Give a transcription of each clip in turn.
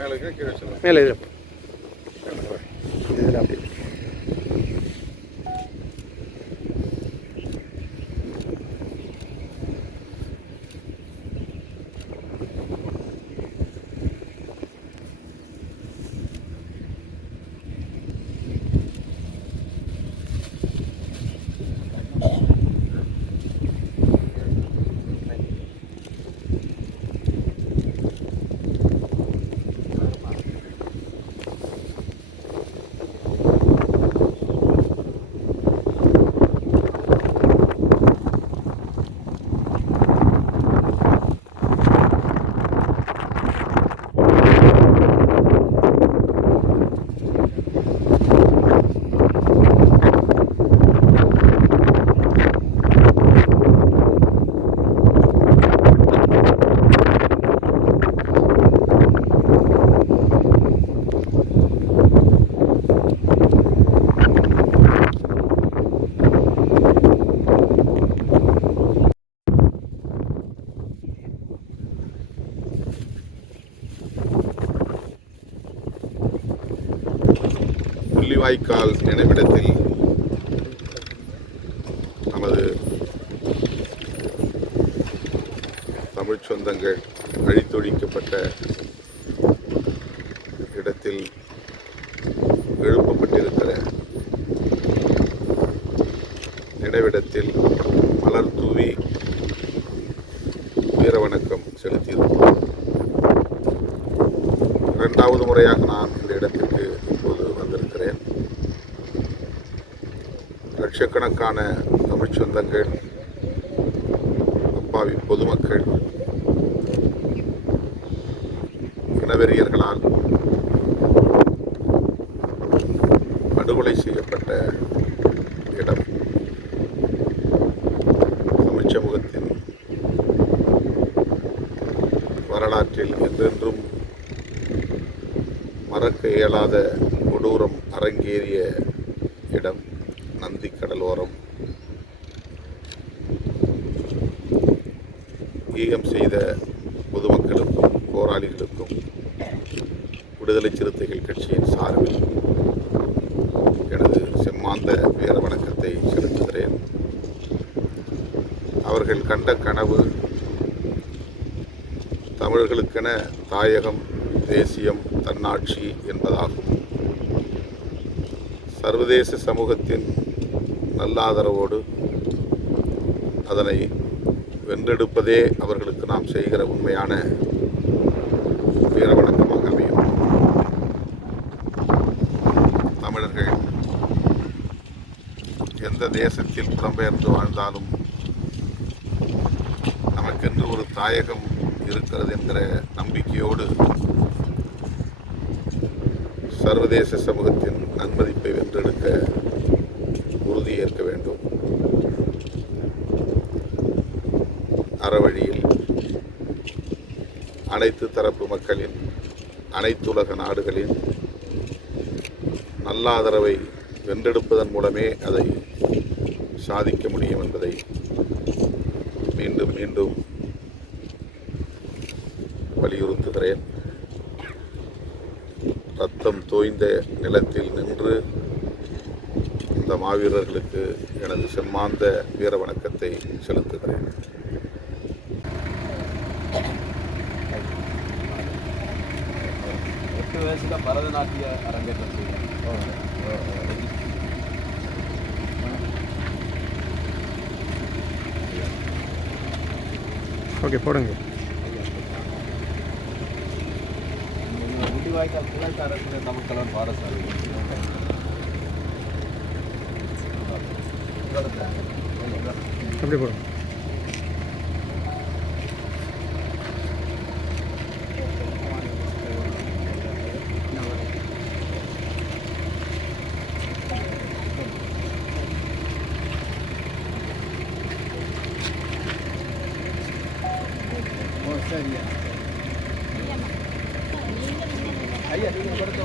மேலே கீழே சொல்லுங்கள் மேலே இதில் முள்ளிவாய்க்கால் நினைவிடத்தில் நமது தமிழ்ச் சொந்தங்கள் அழித்தொழிக்கப்பட்ட இடத்தில் எழுப்பப்பட்டிருக்கிற நினைவிடத்தில் லட்சக்கணக்கான தமிழ் சொந்தங்கள் அப்பாவி பொதுமக்கள் இனவெறியர்களால் படுகொலை செய்யப்பட்ட இடம் தமிழ் சமூகத்தின் வரலாற்றில் என்றென்றும் மறக்க இயலாத கொடூரம் அரங்கேறிய இடம். நந்தி கடலோரம். ஈகம் செய்த பொதுமக்களுக்கும் போராளிகளுக்கும் விடுதலை சிறுத்தைகள் கட்சியின் சார்பில் எனது செம்மாந்த வீர வணக்கத்தை செலுத்துகிறேன். அவர்கள் கண்ட கனவு தமிழர்களுக்கென தாயகம் தேசியம் தன்னாட்சி என்பதாகும். சர்வதேச சமூகத்தின் நல்லாதரவோடு அதனை வென்றெடுப்பதே அவர்களுக்கு நாம் செய்கிற உண்மையான வீர வணக்கமாக அமையும். தமிழர்கள் எந்த தேசத்தில் புலம்பெயர்ந்து வாழ்ந்தாலும் நமக்கென்று ஒரு தாயகம் இருக்கிறது என்கிற நம்பிக்கையோடு சர்வதேச சமூகத்தின் நன்மதிப்பை வென்றெடுக்க உறுதியேற்க வேண்டும். அறவழியில் அனைத்து தரப்பு மக்களின் அனைத்துலக நாடுகளின் நல்ல ஆதரவை வென்றெடுப்பதன் மூலமே அதை சாதிக்க முடியும் என்பதை மீண்டும் மீண்டும் வலியுறுத்துகிறேன். ரத்தம் தோய்ந்த நிலத்தில் நின்று மாவீரர்களுக்கு எனது செம்மாந்த வீர வணக்கத்தை செலுத்துகிறேன். எட்டு வயசுல பரதநாட்டிய அரங்கேற்றம் செய்யணும் ஓகே போடுங்க. வாய்க்கால் புலத்தாரத்தில் நமக்கெல்லாம் பாடசாலை. அப்படி போடுங்க ஓ சரியா ஐயா நீங்கள் கொடுத்து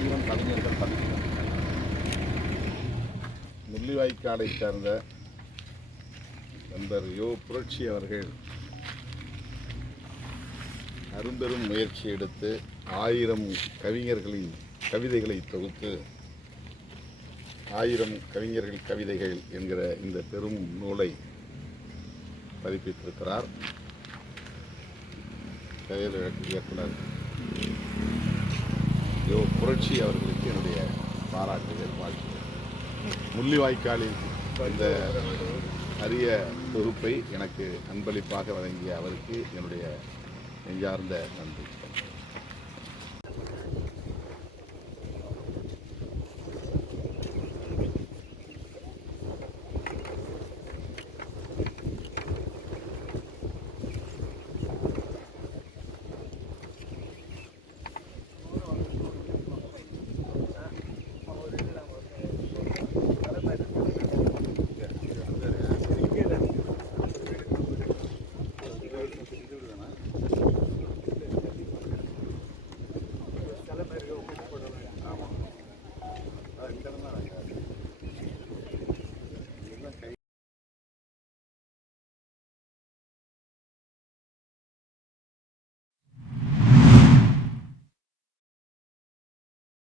ஆயிரம் கவிஞர்கள் பதிக்கிறார் முள்ளிவாய்க்காடை சார்ந்த நண்பர் யோ புரட்சி அவர்கள் அரும்பெரும் முயற்சி எடுத்து ஆயிரம் கவிஞர்களின் கவிதைகளை தொகுத்து ஆயிரம் கவிஞர்கள் கவிதைகள் என்கிற இந்த பெரும் நூலை பதிப்பித்திருக்கிறார். செயல் இயக்குனர் யோ புரட்சி அவர்களுக்கு என்னுடைய பாராட்டுகள் வாழ்த்துகள் முள்ளிவாய்க்காலில் இந்த அரிய பொறுப்பை எனக்கு அன்பளிப்பாக வழங்கிய அவருக்கு என்னுடைய நெஞ்சார்ந்த நன்றி.